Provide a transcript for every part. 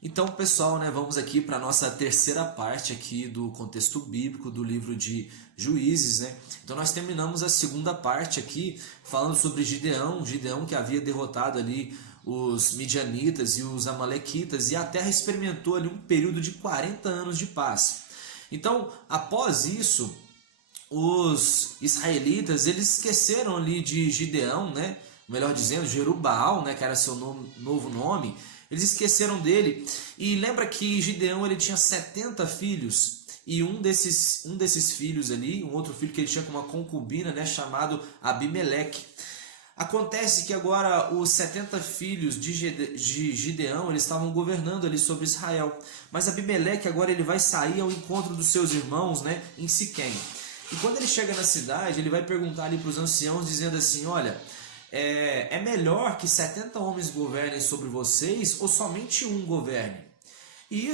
Então, pessoal, né, vamos aqui para a nossa terceira parte aqui do contexto bíblico do livro de Juízes, né? Então nós terminamos a segunda parte aqui falando sobre Gideão que havia derrotado ali os midianitas e os amalequitas e a terra experimentou ali um período de 40 anos de paz. Então, após isso, os israelitas, eles esqueceram ali de Gideão, né? Melhor dizendo, Jerubbaal, né, que era seu novo nome. Eles esqueceram dele. E lembra que Gideão ele tinha 70 filhos. E um desses filhos ali, um outro filho que ele tinha com uma concubina, né, chamado Abimeleque. Acontece que agora os 70 filhos de Gideão, eles estavam governando ali sobre Israel. Mas Abimeleque agora ele vai sair ao encontro dos seus irmãos, né, em Siquém. E quando ele chega na cidade, ele vai perguntar ali para os anciãos, dizendo assim, olha, é melhor que 70 homens governem sobre vocês ou somente um governe? E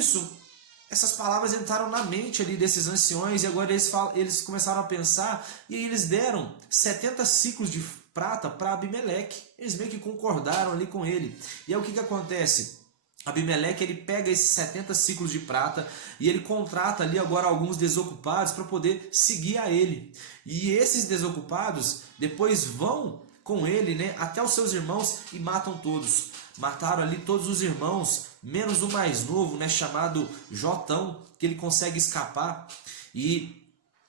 essas palavras entraram na mente ali desses anciões e agora eles começaram a pensar e aí eles deram 70 ciclos de prata para Abimeleque. Eles meio que concordaram ali com ele. E aí o que acontece? Abimeleque ele pega esses 70 ciclos de prata e ele contrata ali agora alguns desocupados para poder seguir a ele. E esses desocupados depois vão com ele, né, até os seus irmãos e matam todos. Mataram ali todos os irmãos, menos o mais novo, né, chamado Jotão, que ele consegue escapar. E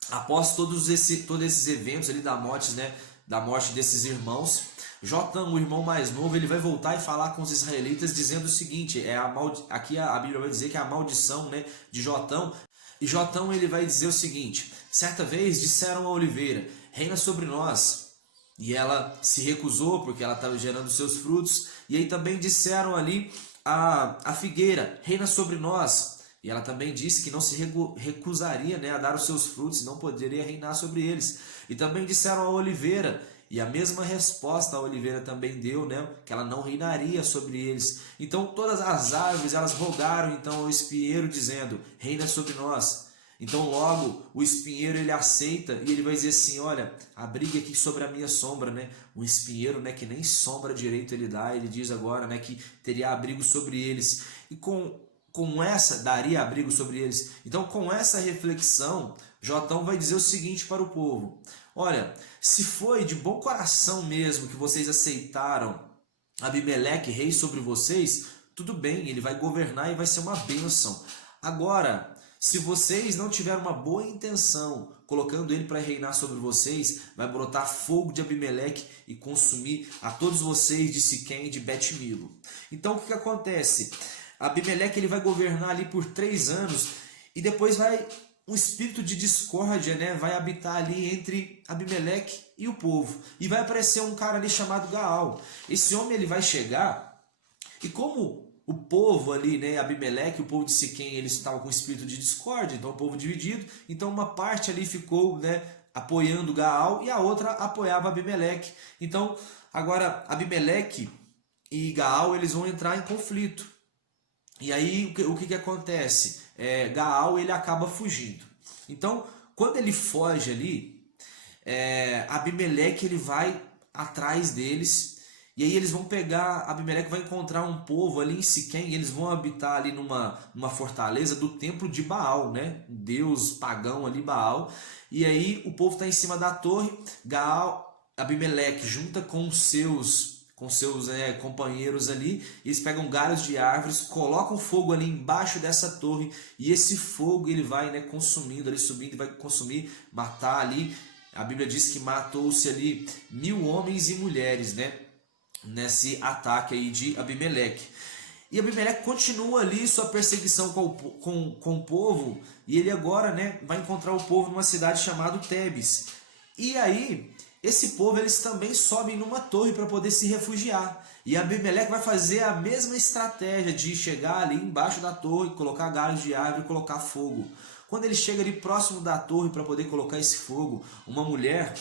após todos esses eventos ali da morte, né, da morte desses irmãos, Jotão, o irmão mais novo, ele vai voltar e falar com os israelitas dizendo o seguinte, aqui a Bíblia vai dizer que é a maldição, né, de Jotão. E Jotão ele vai dizer o seguinte, certa vez disseram a oliveira, reina sobre nós. E ela se recusou porque ela estava gerando seus frutos. E aí também disseram ali a figueira, reina sobre nós. E ela também disse que não se recusaria, né, a dar os seus frutos e não poderia reinar sobre eles. E também disseram a oliveira, e a mesma resposta a oliveira também deu, né, que ela não reinaria sobre eles. Então todas as árvores elas rogaram então ao espinheiro dizendo, reina sobre nós. Então logo o espinheiro ele aceita e ele vai dizer assim, olha, abrigue aqui sobre a minha sombra, né? O espinheiro, né, que nem sombra direito ele dá, ele diz agora, né, que teria abrigo sobre eles. E com essa, daria abrigo sobre eles. Então com essa reflexão, Jotão vai dizer o seguinte para o povo, olha, se foi de bom coração mesmo que vocês aceitaram Abimeleque, rei sobre vocês, tudo bem, ele vai governar e vai ser uma bênção. Agora, se vocês não tiverem uma boa intenção, colocando ele para reinar sobre vocês, vai brotar fogo de Abimeleque e consumir a todos vocês de Siquém e de Bet-Milo. Então o que acontece? Abimeleque ele vai governar ali por 3 anos e depois um espírito de discórdia, né, vai habitar ali entre Abimeleque e o povo. E vai aparecer um cara ali chamado Gaal. Esse homem ele vai chegar e como o povo ali, né, Abimeleque, o povo de Siquém, eles estavam com espírito de discórdia, então o povo dividido, então uma parte ali ficou, né, apoiando Gaal e a outra apoiava Abimeleque. Então agora Abimeleque e Gaal eles vão entrar em conflito. E aí o que acontece? Gaal ele acaba fugindo. Então quando ele foge ali, Abimeleque ele vai atrás deles. E aí eles vão pegar, Abimeleque vai encontrar um povo ali em Siquém, e eles vão habitar ali numa fortaleza do templo de Baal, né? Deus pagão ali, Baal. E aí o povo está em cima da torre, Abimeleque junta com seus companheiros ali, eles pegam galhos de árvores, colocam fogo ali embaixo dessa torre, e esse fogo ele vai, né, consumindo, ali subindo e vai consumir, matar ali. A Bíblia diz que matou-se ali 1000 homens e mulheres, né? Nesse ataque aí de Abimeleque. E Abimeleque continua ali sua perseguição com o povo, e ele agora, né, vai encontrar o povo numa cidade chamada Tebes. E aí, esse povo eles também sobem numa torre para poder se refugiar. E Abimeleque vai fazer a mesma estratégia de chegar ali embaixo da torre, colocar galhos de árvore e colocar fogo. Quando ele chega ali próximo da torre para poder colocar esse fogo, uma mulher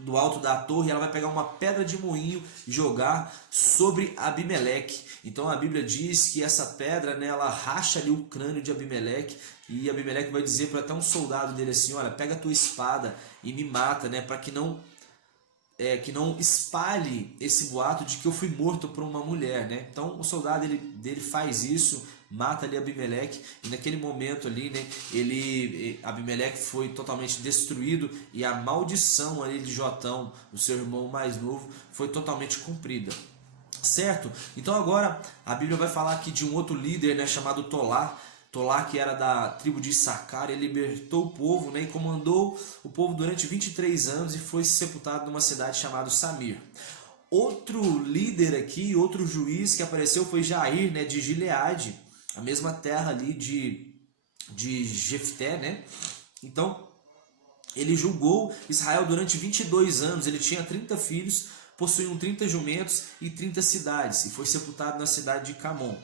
do alto da torre, ela vai pegar uma pedra de moinho e jogar sobre Abimeleque. Então a Bíblia diz que essa pedra, né, ela racha ali o crânio de Abimeleque, e Abimeleque vai dizer para até um soldado dele assim, olha, pega a tua espada e me mata, né, para que não que não espalhe esse boato de que eu fui morto por uma mulher, né? Então o soldado dele faz isso, mata ali Abimeleque, e naquele momento ali, né, Abimeleque foi totalmente destruído e a maldição ali de Jotão, o seu irmão mais novo, foi totalmente cumprida. Certo? Então agora a Bíblia vai falar aqui de um outro líder, né, chamado Tolá. Tolá, que era da tribo de Issacar, ele libertou o povo, né, e comandou o povo durante 23 anos e foi sepultado numa cidade chamada Samir. Outro líder aqui, outro juiz que apareceu foi Jair, né, de Gileade, a mesma terra ali de Jefté, né? Então, ele julgou Israel durante 22 anos, ele tinha 30 filhos, possuíam 30 jumentos e 30 cidades, e foi sepultado na cidade de Camon.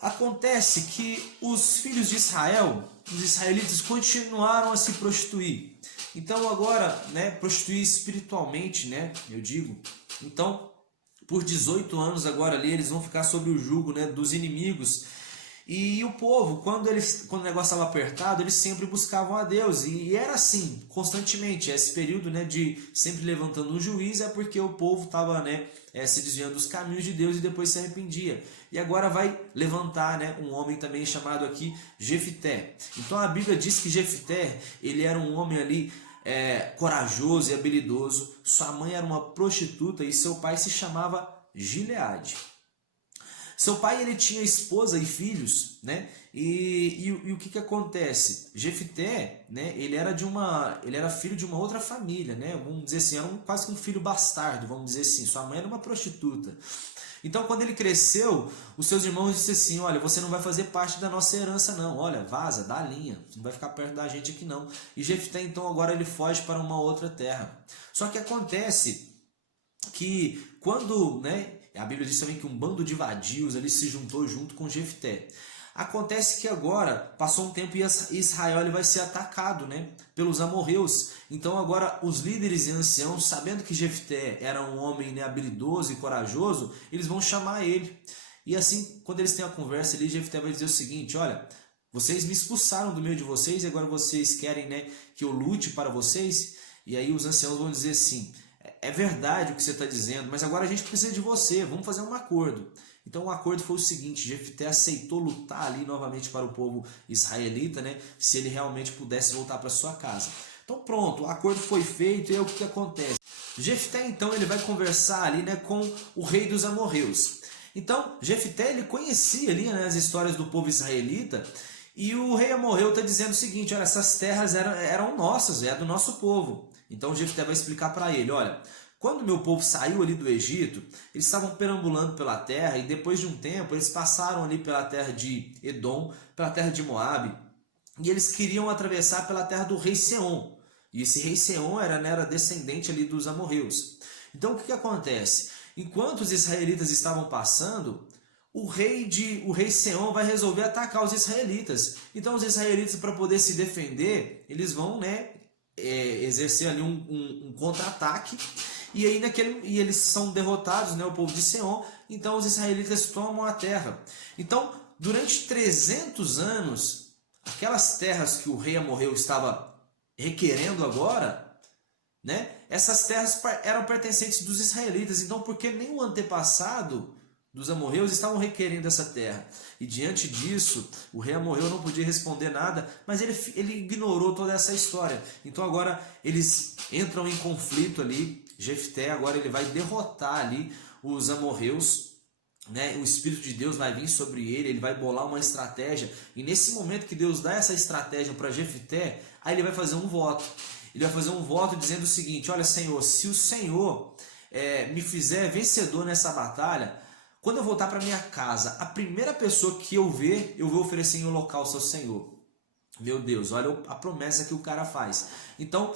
Acontece que os filhos de Israel, os israelitas, continuaram a se prostituir. Então agora, né, prostituir espiritualmente, né, eu digo. Então, por 18 anos agora ali, eles vão ficar sob o jugo, né, dos inimigos. E o povo, quando o negócio estava apertado, eles sempre buscavam a Deus. E era assim, constantemente. Esse período, né, de sempre levantando um juiz é porque o povo estava, né, se desviando dos caminhos de Deus e depois se arrependia. E agora vai levantar, né, um homem também chamado aqui Jefté. Então a Bíblia diz que Jefté, ele era um homem ali corajoso e habilidoso. Sua mãe era uma prostituta e seu pai se chamava Gileade. Seu pai, ele tinha esposa e filhos, né? E o que acontece? Jefté, né? Ele era filho de uma outra família, né? Vamos dizer assim, era quase que um filho bastardo, vamos dizer assim. Sua mãe era uma prostituta. Então, quando ele cresceu, os seus irmãos disseram assim: olha, você não vai fazer parte da nossa herança, não. Olha, vaza, dá a linha, você não vai ficar perto da gente aqui, não. E Jefté, então, agora ele foge para uma outra terra. Só que acontece que quando, né? A Bíblia diz também que um bando de vadios ali se juntou junto com Jefté. Acontece que agora, passou um tempo e Israel ele vai ser atacado, né, pelos amorreus. Então agora os líderes e anciãos, sabendo que Jefté era um homem, né, habilidoso e corajoso, eles vão chamar ele. E assim, quando eles têm a conversa ali, Jefté vai dizer o seguinte: olha, vocês me expulsaram do meio de vocês e agora vocês querem, né, que eu lute para vocês? E aí os anciãos vão dizer assim: é verdade o que você está dizendo, mas agora a gente precisa de você, vamos fazer um acordo. Então o acordo foi o seguinte: Jefté aceitou lutar ali novamente para o povo israelita, né, se ele realmente pudesse voltar para sua casa. Então pronto, o acordo foi feito e aí o que acontece? Jefté então ele vai conversar ali, né, com o rei dos amorreus. Então Jefté ele conhecia ali, né, as histórias do povo israelita. E o rei amorreu está dizendo o seguinte: olha, essas terras eram nossas, é do nosso povo. Então Jefté vai explicar para ele: olha, quando meu povo saiu ali do Egito, eles estavam perambulando pela terra e depois de um tempo eles passaram ali pela terra de Edom, pela terra de Moabe, e eles queriam atravessar pela terra do rei Seom. E esse rei Seom era descendente ali dos amorreus. Então o que acontece? Enquanto os israelitas estavam passando, o rei Seom vai resolver atacar os israelitas. Então os israelitas, para poder se defender, eles vão, né, exercer ali um contra-ataque, e aí e eles são derrotados, né, o povo de Seom. Então os israelitas tomam a terra. Então durante 300 anos, aquelas terras que o rei amorreu estava requerendo agora, né, essas terras eram pertencentes dos israelitas. Então por que nem o antepassado dos amorreus estavam requerendo essa terra? E diante disso, o rei amorreu não podia responder nada, mas ele ignorou toda essa história. Então agora eles entram em conflito ali. Jefté agora ele vai derrotar ali os amorreus, né? O Espírito de Deus vai vir sobre ele vai bolar uma estratégia. E nesse momento que Deus dá essa estratégia para Jefté, aí ele vai fazer um voto. Ele vai fazer um voto dizendo o seguinte: olha, Senhor, se o Senhor me fizer vencedor nessa batalha, quando eu voltar para minha casa, a primeira pessoa que eu ver, eu vou oferecer em holocausto ao Senhor. Meu Deus, olha a promessa que o cara faz. Então,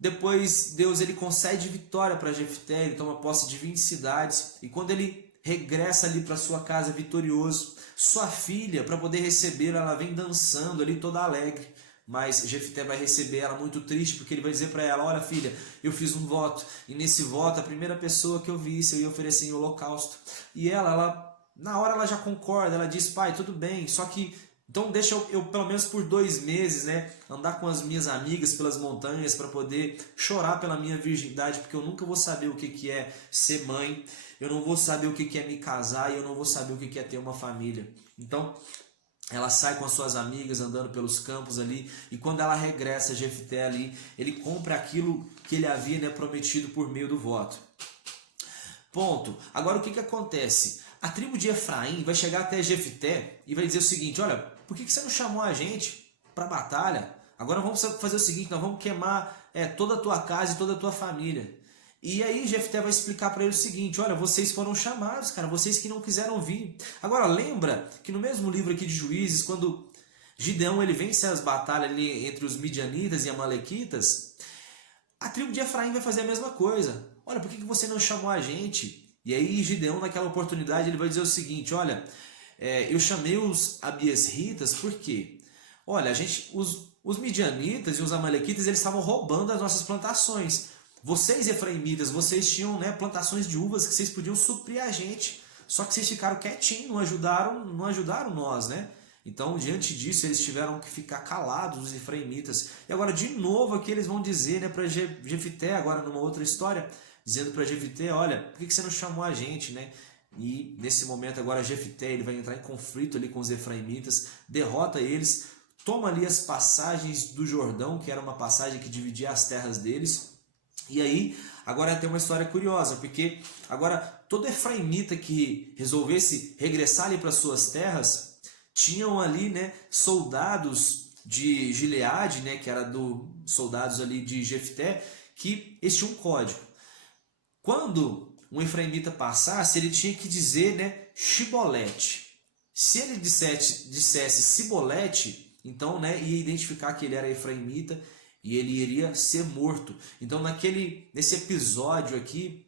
depois Deus ele concede vitória para Jefté, ele toma posse de 20 cidades, e quando ele regressa ali para sua casa vitorioso, sua filha, para poder recebê-la, ela vem dançando ali toda alegre. Mas Jefté vai receber ela muito triste, porque ele vai dizer para ela: olha, filha, eu fiz um voto, e nesse voto a primeira pessoa que eu visse eu ia oferecer em holocausto. E ela na hora ela já concorda, ela diz: pai, tudo bem, só que Então deixa eu pelo menos por 2 meses, né, andar com as minhas amigas pelas montanhas para poder chorar pela minha virgindade, porque eu nunca vou saber o que que é ser mãe, eu não vou saber o que que é me casar e eu não vou saber o que que é ter uma família. Então ela sai com as suas amigas andando pelos campos ali, e quando ela regressa, Jefté ali, ele compra aquilo que ele havia, né, prometido por meio do voto. Ponto. Agora o que que acontece? A tribo de Efraim vai chegar até Jefté e vai dizer o seguinte: olha, por que que você não chamou a gente para a batalha? Agora vamos fazer o seguinte, nós vamos queimar toda a tua casa e toda a tua família. E aí Jefté vai explicar para ele o seguinte: olha, vocês foram chamados, cara, vocês que não quiseram vir. Agora lembra que no mesmo livro aqui de Juízes, quando Gideão ele vence as batalhas ali entre os midianitas e amalequitas, a tribo de Efraim vai fazer a mesma coisa. Olha, por que que você não chamou a gente? E aí Gideão naquela oportunidade ele vai dizer o seguinte: olha, eu chamei os abiesritas porque, olha, os midianitas e os amalequitas eles estavam roubando as nossas plantações. Vocês, efraimitas, vocês tinham, né, plantações de uvas que vocês podiam suprir a gente. Só que vocês ficaram quietinhos, não ajudaram nós, né? Então, diante disso, eles tiveram que ficar calados, os efraimitas. E agora, de novo, aqui eles vão dizer, né, para Jefté, agora numa outra história, dizendo para Jefté: olha, por que você não chamou a gente, né? E nesse momento agora Jefté ele vai entrar em conflito ali com os efraimitas, derrota eles, toma ali as passagens do Jordão, que era uma passagem que dividia as terras deles. E aí, agora tem uma história curiosa, porque agora todo efraimita que resolvesse regressar ali para suas terras, tinham ali, né, soldados de Gileade, né, que era do soldados ali de Jefté, que eles tinham um código. Quando um efraimita passasse, ele tinha que dizer, né, Shibolete. Se ele dissesse Sibolete, então, né, ia identificar que ele era efraimita e ele iria ser morto. Então, nesse episódio aqui,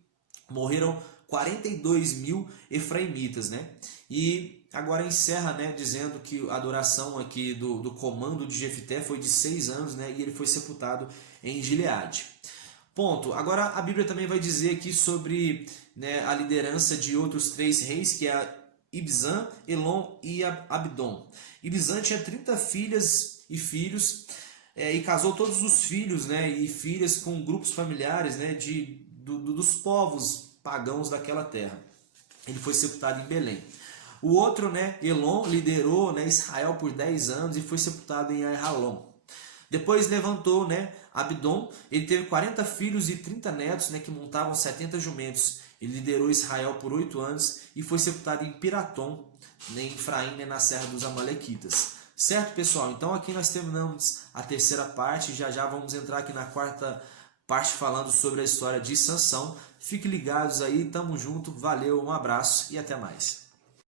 morreram 42 mil efraimitas, né? E agora encerra, né, dizendo que a duração aqui do comando de Jefté foi de 6 anos, né, e ele foi sepultado em Gileade. Ponto. Agora a Bíblia também vai dizer aqui sobre, né, a liderança de outros 3 reis, que é Ibzan, Elon e Abdon. Ibzan tinha 30 filhas e filhos, e casou todos os filhos, né, e filhas com grupos familiares, né, dos povos pagãos daquela terra. Ele foi sepultado em Belém. O outro, né, Elon, liderou, né, Israel por 10 anos e foi sepultado em Ajalon. Depois levantou, né, Abdon, ele teve 40 filhos e 30 netos, né, que montavam 70 jumentos. Ele liderou Israel por 8 anos e foi sepultado em Piratom, né, em Efraim, né, na Serra dos Amalequitas. Certo, pessoal? Então aqui nós terminamos a terceira parte, já vamos entrar aqui na quarta parte falando sobre a história de Sansão. Fiquem ligados aí, tamo junto, valeu, um abraço e até mais.